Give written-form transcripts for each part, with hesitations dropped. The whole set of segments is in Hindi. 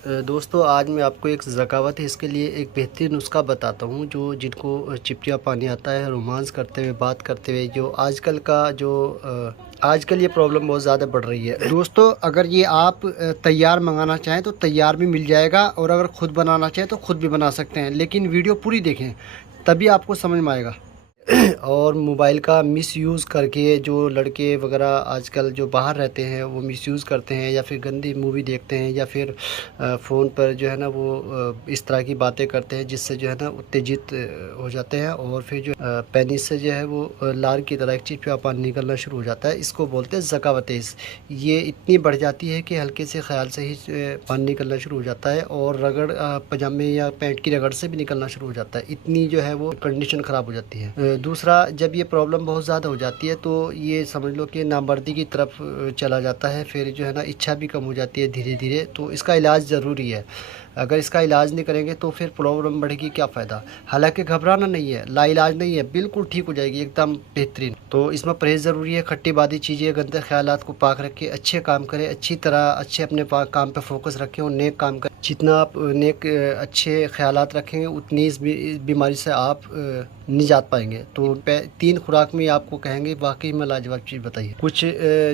दोस्तों आज मैं आपको एक ज़कावत है इसके लिए एक बेहतरीन नुस्खा बताता हूँ जो जिनको चिपचिपा पानी आता है रोमांस करते हुए बात करते हुए जो आजकल का जो आजकल ये प्रॉब्लम बहुत ज़्यादा बढ़ रही है। दोस्तों अगर ये आप तैयार मंगाना चाहें तो तैयार भी मिल जाएगा और अगर ख़ुद बनाना चाहें तो ख़ुद भी बना सकते हैं, लेकिन वीडियो पूरी देखें तभी आपको समझ में आएगा। और मोबाइल का मिसयूज़ करके जो लड़के वगैरह आजकल जो बाहर रहते हैं वो मिसयूज़ करते हैं या फिर गंदी मूवी देखते हैं या फिर फ़ोन पर जो है ना वो इस तरह की बातें करते हैं जिससे जो है ना उत्तेजित हो जाते हैं और फिर जो पेनिस से जो है वो लार की तरह एक चिपचिपा पानी निकलना शुरू हो जाता है। इसको बोलते हैं ज़कावतेस। ये इतनी बढ़ जाती है कि हल्के से ख्याल से ही पानी निकलना शुरू हो जाता है और रगड़ पजामे या पैंट की रगड़ से भी निकलना शुरू हो जाता है। इतनी जो है वो कंडीशन ख़राब हो जाती है। दूसरा, जब ये प्रॉब्लम बहुत ज़्यादा हो जाती है तो ये समझ लो कि नामर्दी की तरफ चला जाता है, फिर जो है ना इच्छा भी कम हो जाती है धीरे धीरे। तो इसका इलाज ज़रूरी है। अगर इसका इलाज नहीं करेंगे तो फिर प्रॉब्लम बढ़ेगी, क्या फ़ायदा। हालांकि घबराना नहीं है, लाइलाज नहीं है, बिल्कुल ठीक हो जाएगी एकदम बेहतरीन। तो इसमें परहेज़ ज़रूरी है। खट्टी बादी चीज़ें, गंदे ख्यालात को पाक रखें, अच्छे काम करें, अच्छी तरह अच्छे अपने काम पे फोकस रखें और नेक काम करें। जितना आप नेक अच्छे ख्यालात रखेंगे उतनी इस बीमारी से आप निजात पाएंगे। तो 3 खुराक में आपको कहेंगे वाकई में लाजवाब चीज़ बताइए। कुछ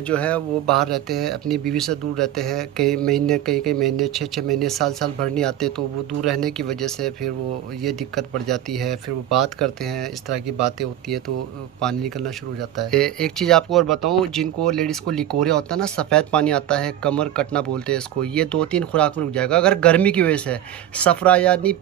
जो है वो बाहर रहते हैं, अपनी बीवी से दूर रहते हैं, कई महीने 6 महीने साल भर नहीं आते, तो वो दूर रहने की वजह से फिर वो ये दिक्कत पड़ जाती है। फिर वो बात करते हैं, इस तरह की बातें होती है तो पानी निकलना शुरू हो जाता है। एक चीज़ आपको और बताऊँ, जिनको लेडीज़ को लिकोरिया होता है ना, सफ़ेद पानी आता है, कमर कटना बोलते हैं इसको, ये 2-3 खुराक में रुक जाएगा। अगर गर्मी की वजह से सफरा यानी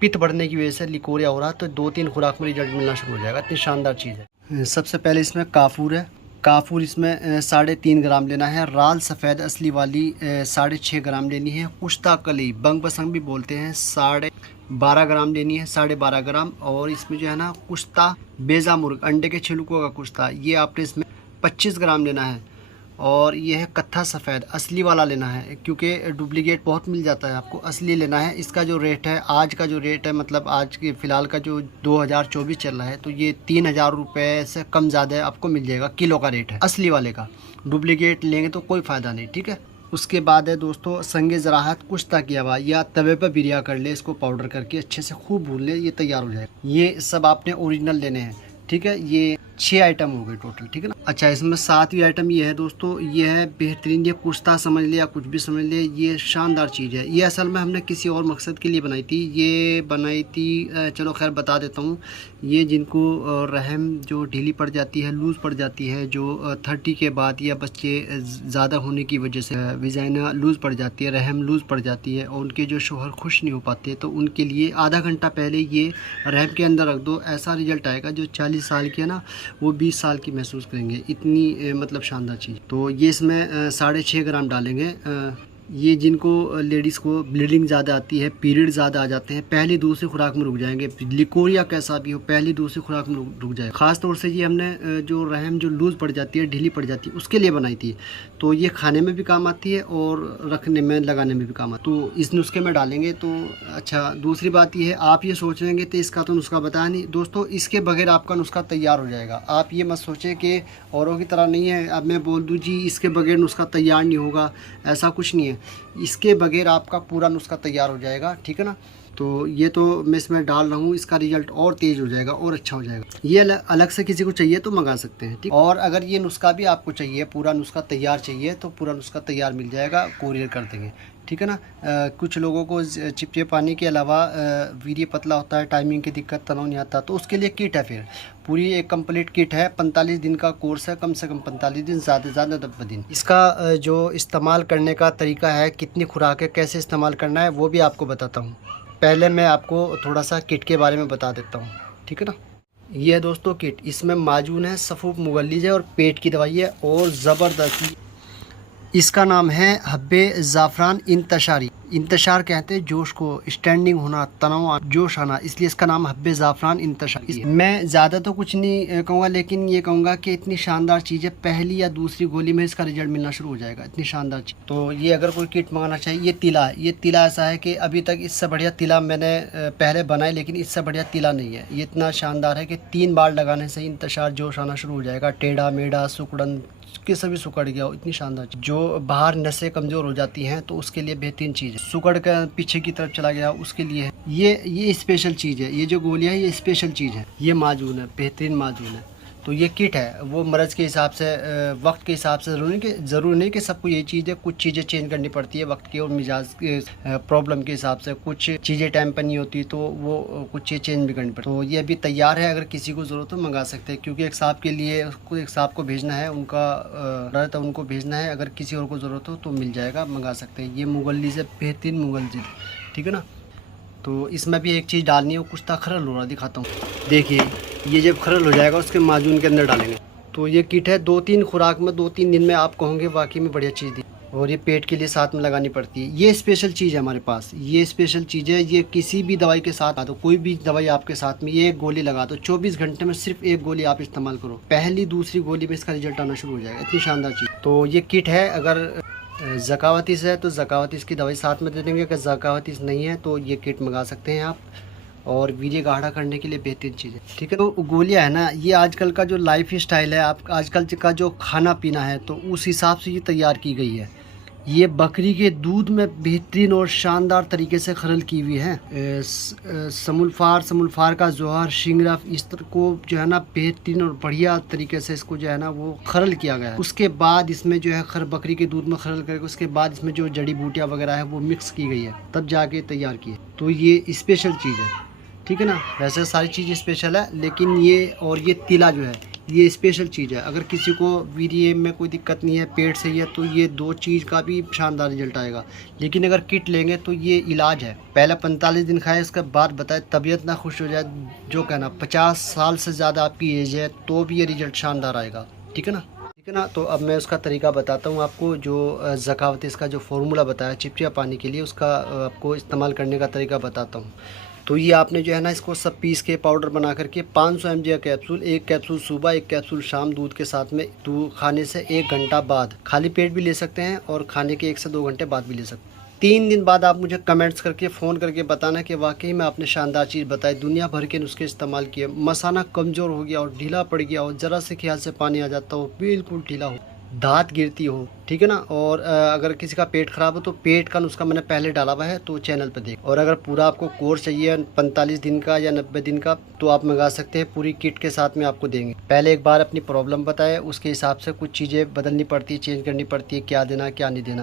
पित्त बढ़ने की वजह से लिकोरिया हो रहा है तो 2-3 खुराक में रिजल्ट मिलना शुरू हो जाएगा। इतनी शानदार चीज़ है। सबसे पहले इसमें काफूर है। काफूर इसमें 3.5 ग्राम लेना है। राल सफ़ेद असली वाली 6.5 ग्राम लेनी है। कुश्ता कली, बंग बसंग भी बोलते हैं, 12.5 ग्राम लेनी है, 12.5 ग्राम। और इसमें जो है ना कुश्ता बेजा मुर्ग, अंडे के छिलकों का कुश्ता, ये आपने इसमें 25 ग्राम लेना है। और ये है कत्था सफ़ेद, असली वाला लेना है क्योंकि डुप्लीकेट बहुत मिल जाता है, आपको असली लेना है। इसका जो रेट है, आज का जो रेट है, मतलब आज के फ़िलहाल का जो 2024 चल रहा है, तो ये 3000 रुपये से कम ज़्यादा आपको मिल जाएगा। किलो का रेट है असली वाले का। डुप्लीकेट लेंगे तो कोई फ़ायदा नहीं, ठीक है। उसके बाद है दोस्तों संगे ज़राहत कुश्ता किया हुआ, या तवे पर बिरिया कर ले, इसको पाउडर करके अच्छे से खूब भून ले, ये तैयार हो जाएगा। ये सब आपने ओरिजिनल लेने हैं, ठीक है। ये 6 आइटम हो गए टोटल, ठीक है ना। अच्छा, इसमें 7वीं आइटम ये है दोस्तों, ये है बेहतरीन। ये कुश्ता समझ ले या कुछ भी समझ ले, ये शानदार चीज़ है। ये असल में हमने किसी और मकसद के लिए बनाई थी, ये बनाई थी चलो खैर बता देता हूँ। ये जिनको रहम जो ढीली पड़ जाती है, लूज़ पड़ जाती है, जो 30 के बाद या बच्चे ज़्यादा होने की वजह से विजाइना लूज़ पड़ जाती है, रहम लूज़ पड़ जाती है और उनके जो शोहर खुश नहीं हो पाते, तो उनके लिए आधा घंटा पहले ये रहम के अंदर रख दो। ऐसा रिजल्ट आएगा, जो 40 साल के है ना वो 20 साल की महसूस करेंगे। इतनी मतलब शानदार चीज़। तो ये इसमें 6.5 ग्राम डालेंगे। ये जिनको लेडीज़ को ब्लीडिंग ज़्यादा आती है, पीरियड ज़्यादा आ जाते हैं, पहली दूसरी खुराक में रुक जाएंगे। लिकोरिया कैसा भी हो, पहली दूसरी खुराक में रुक जाए। ख़ास तौर से ये हमने जो रहम जो लूज़ पड़ जाती है, ढीली पड़ जाती है, उसके लिए बनाई थी। तो ये खाने में भी काम आती है और रखने में, लगाने में भी काम आती है। तो इस नुस्खे में डालेंगे तो अच्छा। दूसरी बात ये है, आप ये सोच रहेंगे तो इसका तो नुस्खा बताया नहीं दोस्तों, इसके बगैर आपका नुस्खा तैयार हो जाएगा। आप ये मत सोचें कि औरों की तरह नहीं है, अब मैं बोल दूँ जी इसके बगैर नुस्खा तैयार नहीं होगा, ऐसा कुछ नहीं है। इसके बगैर आपका पूरा नुस्खा तैयार हो जाएगा, ठीक है ना। तो ये तो मैं इसमें डाल रहा हूँ, इसका रिजल्ट और तेज़ हो जाएगा और अच्छा हो जाएगा। ये अलग से किसी को चाहिए तो मंगा सकते हैं, ठीक। और अगर ये नुस्खा भी आपको चाहिए, पूरा नुस्खा तैयार चाहिए, तो पूरा नुस्खा तैयार मिल जाएगा, कुरियर कर देंगे, ठीक है ना। कुछ लोगों को चिपचिपे पानी के अलावा वीर्य पतला होता है, टाइमिंग की दिक्कत, तनाव नहीं आता, तो उसके लिए किट है। फिर पूरी एक कंप्लीट किट है, 45 दिन का कोर्स है, कम से कम 45 दिन, ज़्यादा से ज़्यादा 90 दिन। इसका जो इस्तेमाल करने का तरीका है, कितनी खुराक है, कैसे इस्तेमाल करना है, वो भी आपको बताता हूँ। पहले मैं आपको थोड़ा सा किट के बारे में बता देता हूँ, ठीक है ना। ये है दोस्तों किट, इसमें माजून है, सफ़ूफ मुगल्लिज है और पेट की दवाई है और ज़बरदस्त। इसका नाम है हब्बे ज़ाफ़रान इंतशारी। इंतशार कहते हैं जोश को, स्टैंडिंग होना, तनाव, जोश आना, इसलिए इसका नाम हब्बे ज़ाफ़रान इंतशारी है। मैं ज़्यादा तो कुछ नहीं कहूँगा, लेकिन ये कहूँगा कि इतनी शानदार चीज़ है, पहली या दूसरी गोली में इसका रिजल्ट मिलना शुरू हो जाएगा। इतनी शानदार चीज़। तो ये अगर कोई किट मंगाना चाहिए, ये तिला है। ये तिला ऐसा है कि अभी तक इससे बढ़िया तिला मैंने पहले बनाए, लेकिन इससे बढ़िया तिला नहीं है। ये इतना शानदार है कि 3 बार लगाने से इंतशार, जोश आना शुरू हो जाएगा। टेढ़ा मेढ़ा, सुकड़न के सभी सुकड़ गया। इतनी शानदार, जो बाहर नसें कमज़ोर हो जाती हैं तो उसके लिए बेहतरीन चीज़ है। चीज़ है। सुकड़ का पीछे की तरफ चला गया उसके लिए है। ये स्पेशल चीज़ है, ये जो गोलियाँ है ये स्पेशल चीज़ है। ये माजून है, बेहतरीन माजून है। तो ये किट है, वो मर्ज़ के हिसाब से वक्त के हिसाब से ज़रूरी नहीं कि सबको यही चीज़ है। कुछ चीज़ें चेंज करनी पड़ती है वक्त के और मिजाज के प्रॉब्लम के हिसाब से। कुछ चीज़ें टाइम पर नहीं होती तो वो कुछ चीज़ चेंज भी करनी पड़ती है। तो ये अभी तैयार है, अगर किसी को ज़रूरत हो मंगा सकते हैं, क्योंकि एक साहब के लिए एक साहब को भेजना है, उनका तो उनको भेजना है। अगर किसी और को ज़रूरत हो तो मिल जाएगा, मंगा सकते हैं। ये मुगल्ली से बेहतरीन मुगल्ली, ठीक है ना। तो इसमें भी एक चीज़ डालनी है, वो कुछ खरल हो रहा, दिखाता हूँ। देखिए ये जब खरल हो जाएगा उसके माजून के अंदर डालेंगे। तो ये किट है 2-3 खुराक में 2-3 दिन में आप कहोगे वाकई में बढ़िया चीज़ दी। और ये पेट के लिए साथ में लगानी पड़ती है। ये स्पेशल चीज़ है हमारे पास, ये स्पेशल चीज़ है। ये किसी भी दवाई के साथ आ, तो कोई भी दवाई आपके साथ में ये एक गोली लगा दो, 24 घंटे में सिर्फ एक गोली आप इस्तेमाल करो, पहली दूसरी गोली में इसका रिजल्ट आना शुरू हो जाएगा। इतनी शानदार चीज़। तो ये किट है, अगर ज़कावतीस है तो ज़कावतीस की दवाई साथ में दे देंगे, अगर ज़कावतीस नहीं है तो ये किट मंगा सकते हैं आप। और वीर्य गाढ़ा करने के लिए बेहतरीन चीज़ है, ठीक है। तो गोलियाँ है ना, ये आजकल का जो लाइफ स्टाइल है, आप आजकल का जो खाना पीना है, तो उस हिसाब से ये तैयार की गई है। ये बकरी के दूध में बेहतरीन और शानदार तरीके से खरल की हुई है। समूलफार का जोहर शिंगरा, इस तरह को जो है ना बेहतरीन और बढ़िया तरीके से इसको जो है ना वो खरल किया गया है। उसके बाद इसमें जो है बकरी के दूध में खरल करके उसके बाद इसमें जो जड़ी बूटियाँ वगैरह है वो मिक्स की गई है, तब जाके तैयार की है। तो ये स्पेशल चीज़ है, ठीक है ना। वैसे सारी चीज़ स्पेशल है, लेकिन ये और ये तिला जो है ये स्पेशल चीज़ है। अगर किसी को वीर्य में कोई दिक्कत नहीं है, पेट सही है, तो ये 2 चीज़ का भी शानदार रिजल्ट आएगा। लेकिन अगर किट लेंगे तो ये इलाज है, पहले 45 दिन खाए, उसके बाद बताए तबीयत ना खुश हो जाए, जो कहना 50 साल से ज़्यादा आपकी एज है तो भी ये रिजल्ट शानदार आएगा, ठीक है ना, ठीक है ना। तो अब मैं उसका तरीका बताता हूँ आपको। जो ज़कावत इसका जो फार्मूला बताया चिपचिपा पानी के लिए, उसका आपको इस्तेमाल करने का तरीका बताता हूँ। तो ये आपने जो है ना इसको सब पीस के पाउडर बना करके 500 mg का कैप्सूल, एक कैप्सूल सुबह, एक कैप्सूल शाम दूध के साथ में, खाने से 1 घंटा बाद, खाली पेट भी ले सकते हैं और खाने के 1 से 2 घंटे बाद भी ले सकते हैं। 3 दिन बाद आप मुझे कमेंट्स करके फ़ोन करके बताना कि वाकई में आपने शानदार चीज़ बताई, दुनिया भर के नुस्खे इस्तेमाल किए, मसाना कमज़ोर हो गया और ढीला पड़ गया हो, ज़रा से ख्याल से पानी आ जाता हो, बिल्कुल ढीला हो, दांत गिरती हो, ठीक है ना। और अगर किसी का पेट ख़राब हो तो पेट का नुस्खा मैंने पहले डाला हुआ है, तो चैनल पे देख। और अगर पूरा आपको कोर्स चाहिए 45 दिन का या 90 दिन का, तो आप मंगा सकते हैं, पूरी किट के साथ में आपको देंगे। पहले एक बार अपनी प्रॉब्लम बताए, उसके हिसाब से कुछ चीज़ें बदलनी पड़ती है, चेंज करनी पड़ती है, क्या देना क्या नहीं देना।